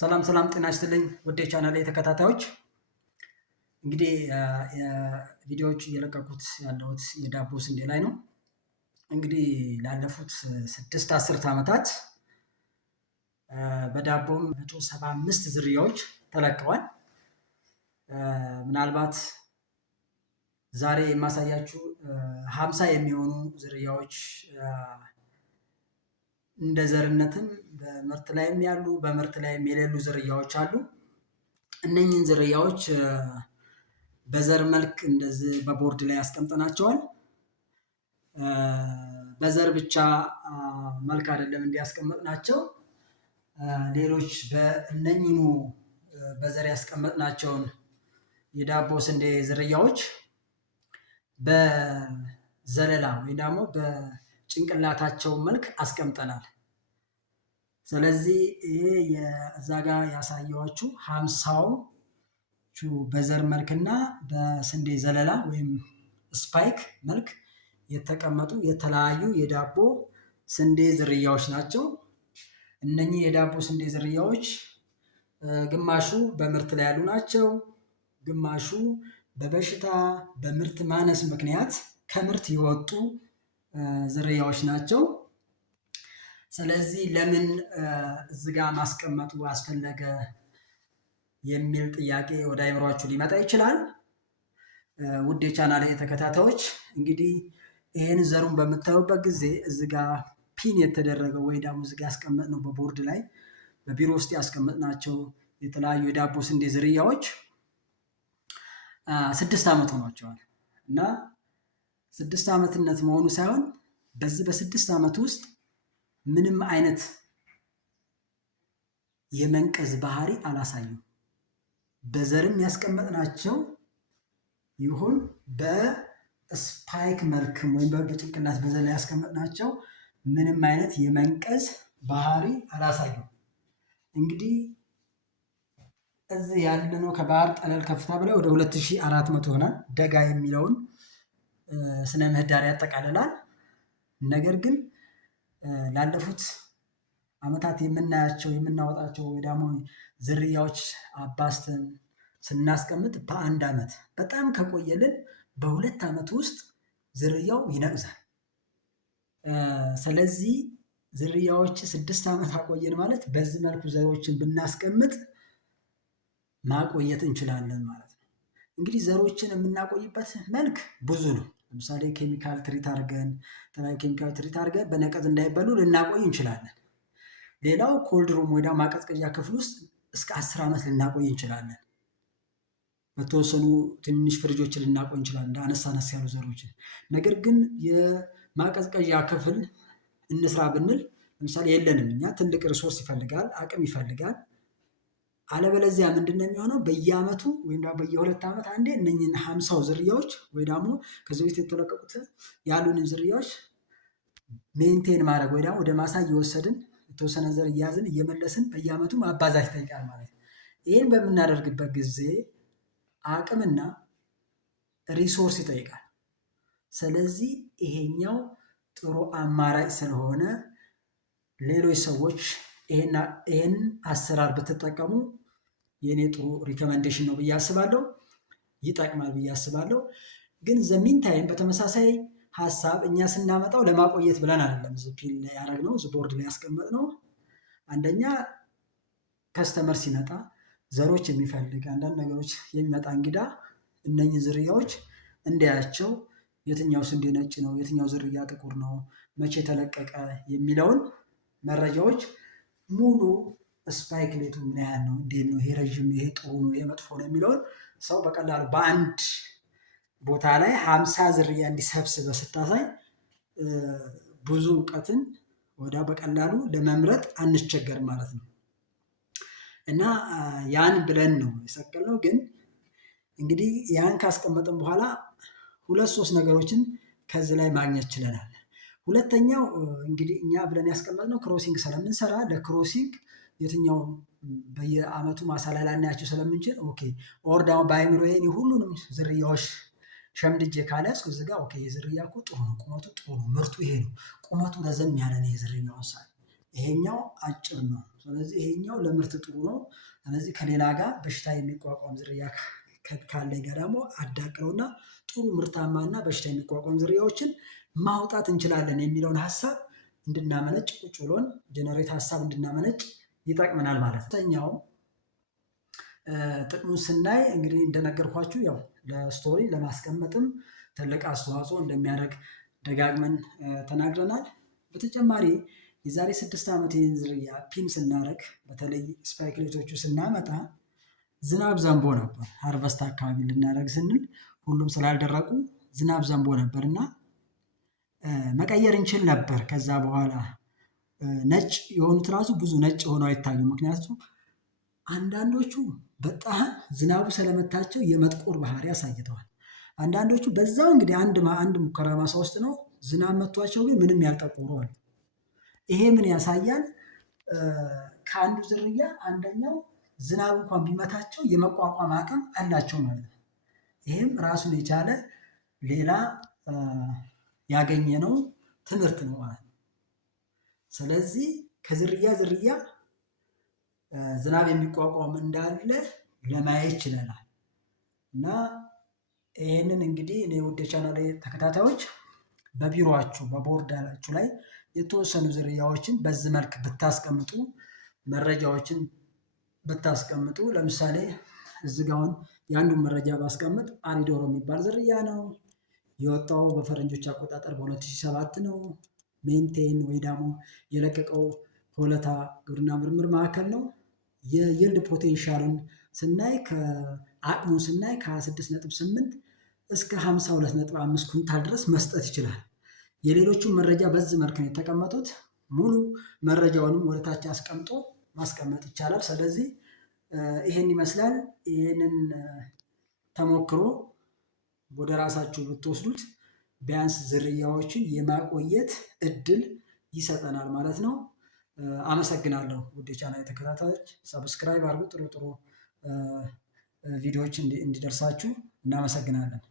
ሰላም ሰላም ጤና ይስጥልኝ ውድ የቻናሌ ተከታታዮች። እንግዲህ ቪዲዮዎች እየለቀኩት ያለሁት የዳቦ ስንዴ ላይ ነው። እንግዲህ ላለፉት 6 አስርት ዓመታት በዳቦም 175 ዝርያዎች ተለቀዋል። ምናልባት ዛሬ የማሳያችሁ 50 የሚሆኑ ዝርያዎች እንደ ዘርነትም በምርት ላይም ያሉ በምርት ላይም የሌሉ ዝርያዎች አሉ። እነኚህን ዝርያዎች በዘር መልክ እንደዚህ በቦርድ ላይ አስቀምጠናቸዋል። በዘር ብቻ መልክ አይደለም እንዲያስቀምጥናቸው፣ ሌሎች በእነኚህኑ በዘር ያስቀመጥናቸውን የዳቦ ስንዴ ዝርያዎች በዘለላ ወይም ደግሞ በጭንቅላታቸው መልክ አስቀምጠናል። ስለዚህ ይሄ እዛ ጋር ያሳየኋችሁ 50ዎቹ በዘር መልክና በስንዴ ዘለላ ወይም ስፓይክ መልክ የተቀመጡ የተለያዩ የዳቦ ስንዴ ዝርያዎች ናቸው። እነኚህ የዳቦ ስንዴ ዝርያዎች ግማሹ በምርት ላይ ያሉ ናቸው፣ ግማሹ በበሽታ በምርት ማነስ ምክንያት ከምርት የወጡ ዝርያዎች ናቸው። ስለዚህ ለምን እዚህ ጋር ማስቀመጡ አስፈለገ የሚል ጥያቄ ወደ አይምሯችሁ ሊመጣ ይችላል። ውድ የቻናሌ ተከታታዮች፣ እንግዲህ ይህን ዘሩን በምታዩበት ጊዜ እዚህ ጋር ፒን የተደረገው ወይ ደግሞ እዚህ ጋር ያስቀመጥነው በቦርድ ላይ በቢሮ ውስጥ ያስቀመጥናቸው የተለያዩ የዳቦ ስንዴ ዝርያዎች 6 ዓመት ሆኗቸዋል እና 6 ዓመትነት መሆኑ ሳይሆን በዚህ በ6 ዓመት ውስጥ ምንም አይነት የመንቀዝ ባህሪ አላሳዩም። በዘርም ያስቀመጥናቸው ይሁን በስፓይክ መልክም ወይም በጭንቅላት በዘር ላይ ያስቀመጥናቸው ምንም አይነት የመንቀዝ ባህሪ አላሳዩም። እንግዲህ እዚህ ያለነው ከባህር ጠለል ከፍታ በላይ ወደ 2400 ይሆናል። ደጋ የሚለውን ስነ ምህዳር ያጠቃልላል። ነገር ግን ላለፉት ዓመታት የምናያቸው የምናወጣቸው ወይ ደግሞ ዝርያዎች አባስተን ስናስቀምጥ በአንድ ዓመት በጣም ከቆየልን በ2 ዓመት ውስጥ ዝርያው ይነቅዛል። ስለዚህ ዝርያዎች 6 ዓመት አቆየን ማለት በዚህ መልኩ ዘሮችን ብናስቀምጥ ማቆየት እንችላለን ማለት ነው። እንግዲህ ዘሮችን የምናቆይበት መልክ ብዙ ነው። ለምሳሌ ኬሚካል ትሪት አድርገን የተለያዩ ኬሚካል ትሪት አድርገን በነቀዝ እንዳይበሉ ልናቆይ እንችላለን። ሌላው ኮልድ ሩም ወይ ማቀዝቀዣ ክፍል ውስጥ እስከ 10 ዓመት ልናቆይ እንችላለን። በተወሰኑ ትንሽ ፍሪጆችን ልናቆይ እንችላለን እንደ አነስ ያሉ ዘሮችን። ነገር ግን የማቀዝቀዣ ክፍል እንስራ ብንል ለምሳሌ የለንም እኛ። ትልቅ ሪሶርስ ይፈልጋል፣ አቅም ይፈልጋል። አለበለዚያ ምንድነው የሚሆነው? በየዓመቱ ወይም ደግሞ በየ2 ዓመት አንዴ እነኝህን 50 ዝርያዎች ወይ ደግሞ ከዚህ በፊት የተለቀቁት ያሉንን ዝርያዎች ሜንቴን ማድረግ ወይ ደግሞ ወደ ማሳ እየወሰድን የተወሰነ ዘር እያዝን እየመለስን በየዓመቱ ማባዛት ይጠይቃል ማለት ነው። ይህን በምናደርግበት ጊዜ አቅምና ሪሶርስ ይጠይቃል። ስለዚህ ይሄኛው ጥሩ አማራጭ ስለሆነ ሌሎች ሰዎች ይህን አሰራር ብትጠቀሙ የኔ ጥሩ ሪኮመንዴሽን ነው ብዬ አስባለሁ። ይጠቅማል ብዬ አስባለሁ። ግን ዘሚን ታይም በተመሳሳይ ሀሳብ እኛ ስናመጣው ለማቆየት ብለን አይደለም እዚህ ፒን ላይ ያደረግነው፣ እዚህ ቦርድ ላይ ያስቀመጥነው። አንደኛ ከስተመር ሲመጣ ዘሮች የሚፈልግ አንዳንድ ነገሮች የሚመጣ እንግዳ እነኚህ ዝርያዎች እንዲያያቸው፣ የትኛው ስንዴ ነጭ ነው፣ የትኛው ዝርያ ጥቁር ነው፣ መቼ ተለቀቀ የሚለውን መረጃዎች ሙሉ ስፓይክ ሌቱ ምን ያህል ነው፣ እንዴት ነው፣ ይሄ ረዥም፣ ይሄ ጥሩ ነው፣ ይሄ መጥፎ ነው የሚለውን ሰው በቀላሉ በአንድ ቦታ ላይ 50 ዝርያ እንዲሰብስበ ስታሳይ ብዙ እውቀትን ወዳ በቀላሉ ለመምረጥ አንቸገርም ማለት ነው። እና ያን ብለን ነው የሰቀልነው። ግን እንግዲህ ያን ካስቀመጥን በኋላ 2-3 ነገሮችን ከዚህ ላይ ማግኘት ችለናል። ሁለተኛው እንግዲህ እኛ ብለን ያስቀመጥነው ክሮሲንግ ስለምንሰራ ለክሮሲንግ የትኛው በየዓመቱ ማሳ ላይ ላናያቸው ስለምንችል ኦኬ ኦር ደግሞ በአይምሮዬ ሁሉንም ዝርያዎች ሸምድጄ ካልያዝኩ እዚህ ጋር ኦኬ የዝርያ እኮ ጥሩ ነው፣ ቁመቱ ጥሩ ነው፣ ምርቱ ይሄ ነው፣ ቁመቱ ረዘም ያለ ነው የዝርያውን ሳይ ይሄኛው አጭር ነው። ስለዚህ ይሄኛው ለምርት ጥሩ ነው። ስለዚህ ከሌላ ጋር በሽታ የሚቋቋም ዝርያ ካለኝ ጋር ደግሞ አዳቅለውና ጥሩ ምርታማና በሽታ የሚቋቋም ዝርያዎችን ማውጣት እንችላለን የሚለውን ሀሳብ እንድናመነጭ ቁጭ ብሎን ጀነሬት ሀሳብ እንድናመነጭ ይጠቅመናል ማለት ነው። ሁለተኛው ጥቅሙን ስናይ እንግዲህ እንደነገርኳችሁ ያው ለስቶሪ ለማስቀመጥም ትልቅ አስተዋጽኦ እንደሚያደርግ ደጋግመን ተናግረናል። በተጨማሪ የዛሬ 6 ዓመት ይህን ዝርያ ፒን ስናደርግ በተለይ ስፓይክሌቶቹ ስናመጣ ዝናብ ዘንቦ ነበር። ሃርቨስት አካባቢ ልናደርግ ስንል ሁሉም ስላልደረቁ ዝናብ ዘንቦ ነበር እና መቀየር እንችል ነበር። ከዛ በኋላ ነጭ የሆኑት ራሱ ብዙ ነጭ ሆነው አይታዩም። ምክንያቱም አንዳንዶቹ በጣም ዝናቡ ስለመታቸው የመጥቆር ባህሪ አሳይተዋል። አንዳንዶቹ በዛው እንግዲህ አንድ ሙከራ ማሳ ውስጥ ነው ዝናብ መቷቸው ግን ምንም ያልጠቆሩ አሉ። ይሄ ምን ያሳያል? ከአንዱ ዝርያ አንደኛው ዝናብ እንኳን ቢመታቸው የመቋቋም አቅም አላቸው ማለት ነው። ይህም ራሱን የቻለ ሌላ ያገኘነው ትምህርት ነው ማለት ነው። ስለዚህ ከዝርያ ዝርያ ዝናብ የሚቋቋም እንዳለ ለማየት ችለናል። እና ይህንን እንግዲህ እኔ ውድ የቻናሌ ተከታታዮች በቢሮአችሁ በቦርዳችሁ ላይ የተወሰኑ ዝርያዎችን በዚህ መልክ ብታስቀምጡ መረጃዎችን ብታስቀምጡ ለምሳሌ እዚህ ጋ አሁን የአንዱን መረጃ ባስቀምጥ አሪዶሮ የሚባል ዝርያ ነው። የወጣው በፈረንጆች አቆጣጠር በ2007 ነው። ሜንቴን ወይ ደግሞ የለቀቀው ሆለታ ግብርና ምርምር ማዕከል ነው። የይልድ ፖቴንሻሉን ስናይ ከአቅሙን ስናይ ከ26.8 እስከ 52.5 ኩንታል ድረስ መስጠት ይችላል። የሌሎቹን መረጃ በዚህ መልክ ነው የተቀመጡት። ሙሉ መረጃውንም ወደታች አስቀምጦ ማስቀመጥ ይቻላል። ስለዚህ ይሄን ይመስላል። ይህንን ተሞክሮ ወደ ራሳችሁ ብትወስዱት ቢያንስ ዝርያዎችን የማቆየት እድል ይሰጠናል ማለት ነው። አመሰግናለሁ ውድ የቻናሌ ተከታታዮች፣ ሰብስክራይብ አድርጉ። ጥሩ ቪዲዮዎች እንዲደርሳችሁ እናመሰግናለን።